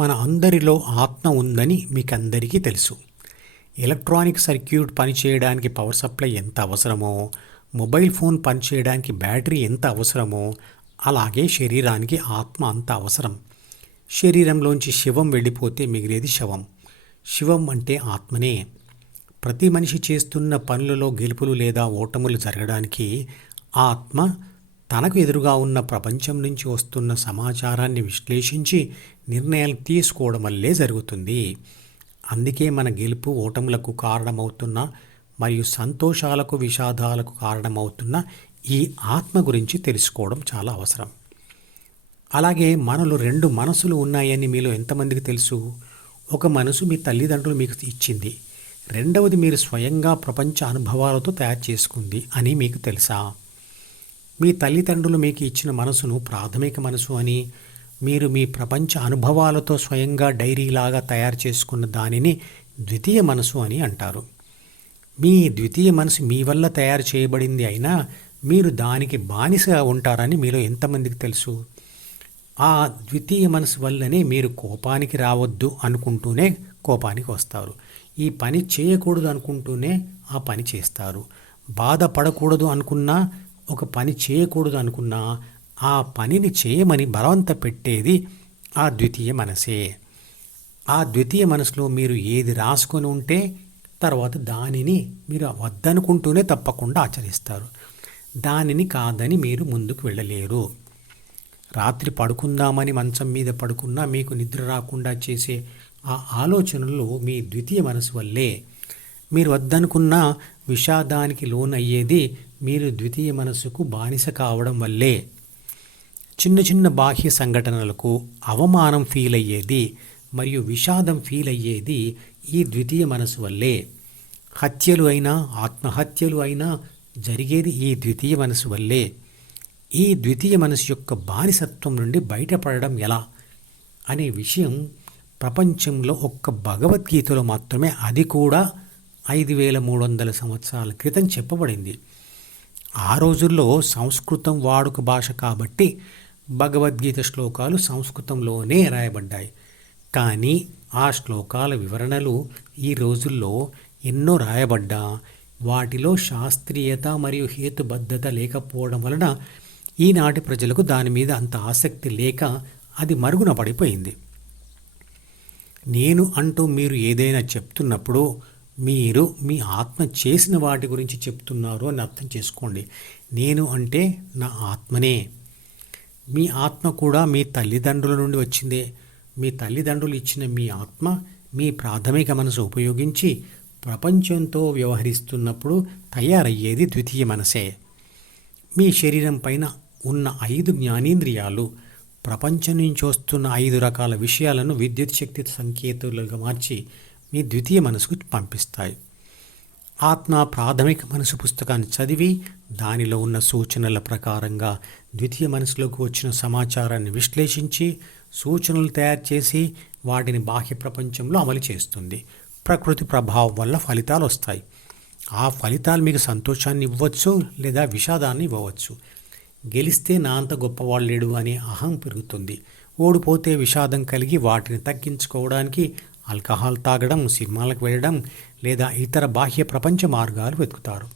మన అందరిలో ఆత్మ ఉందని మీకందరికీ తెలుసు. ఎలక్ట్రానిక్ సర్క్యూట్ పనిచేయడానికి పవర్ సప్లై ఎంత అవసరమో, మొబైల్ ఫోన్ పనిచేయడానికి బ్యాటరీ ఎంత అవసరమో, అలాగే శరీరానికి ఆత్మ అంత అవసరం. శరీరంలోంచి శవం వెళ్ళిపోతే మిగిలేది శవం. శివం అంటే ఆత్మనే. ప్రతి మనిషి చేస్తున్న పనులలో గెలుపులు లేదా ఓటములు జరగడానికి ఆత్మ తనకు ఎదురుగా ఉన్న ప్రపంచం నుంచి వస్తున్న సమాచారాన్ని విశ్లేషించి నిర్ణయాలు తీసుకోవడం వల్లే జరుగుతుంది. అందుకే మన గెలుపు ఓటములకు కారణమవుతున్న మరియు సంతోషాలకు విషాదాలకు కారణమవుతున్న ఈ ఆత్మ గురించి తెలుసుకోవడం చాలా అవసరం. అలాగే మనలో 2 మనసులు ఉన్నాయని మీలో ఎంతమందికి తెలుసు? ఒక మనసు మీ తల్లిదండ్రులు మీకు ఇచ్చింది, రెండవది మీరు స్వయంగా ప్రపంచ అనుభవాలతో తయారు చేసుకుంది అని మీకు తెలుసా? మీ తల్లిదండ్రులు మీకు ఇచ్చిన మనసును ప్రాథమిక మనసు అని, మీరు మీ ప్రపంచ అనుభవాలతో స్వయంగా డైరీలాగా తయారు చేసుకున్న దానిని ద్వితీయ మనసు అని అంటారు. మీ ద్వితీయ మనసు మీ వల్ల తయారు చేయబడింది అయినా మీరు దానికి బానిసగా ఉంటారని మీలో ఎంతమందికి తెలుసు? ఆ ద్వితీయ మనసు వల్లనే మీరు కోపానికి రావద్దు అనుకుంటూనే కోపానికి వస్తారు. ఈ పని చేయకూడదు అనుకుంటూనే ఆ పని చేస్తారు. బాధపడకూడదు అనుకున్నా, ఒక పని చేయకూడదు అనుకున్నా ఆ పనిని చేయమని బలవంత పెట్టేది ఆ ద్వితీయ మనసే. ఆ ద్వితీయ మనసులో మీరు ఏది రాసుకొని ఉంటే తర్వాత దానిని మీరు వద్దనుకుంటూనే తప్పకుండా ఆచరిస్తారు. దానిని కాదని మీరు ముందుకు వెళ్ళలేరు. రాత్రి పడుకుందామని మంచం మీద పడుకున్నా మీకు నిద్ర రాకుండా చేసే ఆ ఆలోచనలు మీ ద్వితీయ మనసు వల్లే. మీరు వద్దనుకున్న విషాదానికి లోనయ్యేది మీరు ద్వితీయ మనసుకు బానిస కావడం వల్లే. చిన్న చిన్న బాహ్య సంఘటనలకు అవమానం ఫీల్ అయ్యేది మరియు విషాదం ఫీల్ అయ్యేది ఈ ద్వితీయ మనసు వల్లే. హత్యలు అయినా ఆత్మహత్యలు అయినా జరిగేది ఈ ద్వితీయ మనసు వల్లే. ఈ ద్వితీయ మనసు యొక్క బానిసత్వం నుండి బయటపడడం ఎలా అనే విషయం ప్రపంచంలో ఒక్క భగవద్గీతలో మాత్రమే, అది కూడా 5300 సంవత్సరాల క్రితం చెప్పబడింది. ఆ రోజుల్లో సంస్కృతం వాడుక భాష కాబట్టి భగవద్గీత శ్లోకాలు సంస్కృతంలోనే రాయబడ్డాయి. కానీ ఆ శ్లోకాల వివరణలు ఈ రోజుల్లో ఎన్నో రాయబడ్డా వాటిలో శాస్త్రీయత మరియు హేతుబద్ధత లేకపోవడం వలన ఈనాటి ప్రజలకు దాని మీద అంత ఆసక్తి లేక అది మరుగున పడిపోయింది. నేను అంటూ మీరు ఏదైనా చెప్తున్నప్పుడు మీరు మీ ఆత్మ చేసిన వాటి గురించి చెప్తున్నారు అని అర్థం చేసుకోండి. నేను అంటే నా ఆత్మనే. మీ ఆత్మ కూడా మీ తల్లిదండ్రుల నుండి వచ్చిందే. మీ తల్లిదండ్రులు ఇచ్చిన మీ ఆత్మ మీ ప్రాథమిక మనసు ఉపయోగించి ప్రపంచంతో వ్యవహరిస్తున్నప్పుడు తయారయ్యేది ద్వితీయ మనసే. మీ శరీరం పైన ఉన్న 5 జ్ఞానేంద్రియాలు ప్రపంచం నుంచి వస్తున్న 5 రకాల విషయాలను విద్యుత్ శక్తి సంకేతాలుగా మార్చి మీ ద్వితీయ మనసుకు పంపిస్తాయి. ఆత్మ ప్రాథమిక మనసు పుస్తకాన్ని చదివి దానిలో ఉన్న సూచనల ప్రకారంగా ద్వితీయ మనసులోకి వచ్చిన సమాచారాన్ని విశ్లేషించి సూచనలు తయారు చేసి వాటిని బాహ్య ప్రపంచంలో అమలు చేస్తుంది. ప్రకృతి ప్రభావం వల్ల ఫలితాలు వస్తాయి. ఆ ఫలితాలు మీకు సంతోషాన్ని ఇవ్వచ్చు లేదా విషాదాన్ని ఇవ్వవచ్చు. గెలిస్తే నా అంత గొప్పవాళ్ళు లేడు అనే అహం పెరుగుతుంది. ఓడిపోతే విషాదం కలిగి వాటిని తగ్గించుకోవడానికి ఆల్కహాల్ తాగడం, సినిమాలకు వెళ్ళడం లేదా ఇతర బాహ్య ప్రపంచ మార్గాలు వెతుకుతారు.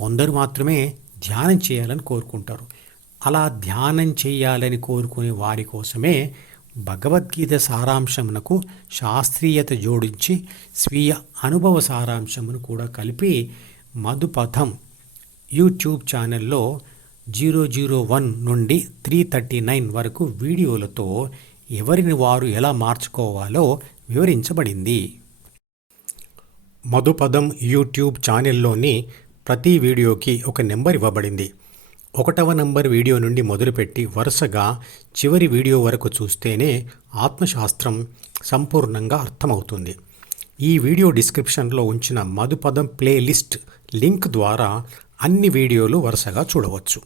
కొందరు మాత్రమే ధ్యానం చేయాలని కోరుకుంటారు. అలా ధ్యానం చేయాలని కోరుకునే వారి కోసమే భగవద్గీత సారాంశమునకు శాస్త్రీయత జోడించి స్వీయ అనుభవ సారాంశమును కూడా కలిపి మధుపథం యూట్యూబ్ ఛానల్లో 001 నుండి 339 వరకు వీడియోలతో ఎవరిని వారు ఎలా మార్చుకోవాలో వివరించబడింది. మధుపథం యూట్యూబ్ ఛానల్లోని ప్రతి వీడియోకి ఒక నెంబర్ ఇవ్వబడింది. 1వ నంబర్ వీడియో నుండి మొదలుపెట్టి వరుసగా చివరి వీడియో వరకు చూస్తేనే ఆత్మశాస్త్రం సంపూర్ణంగా అర్థమవుతుంది. ఈ వీడియో డిస్క్రిప్షన్లో ఉంచిన మధుపథం ప్లేలిస్ట్ లింక్ ద్వారా అన్ని వీడియోలు వరుసగా చూడవచ్చు.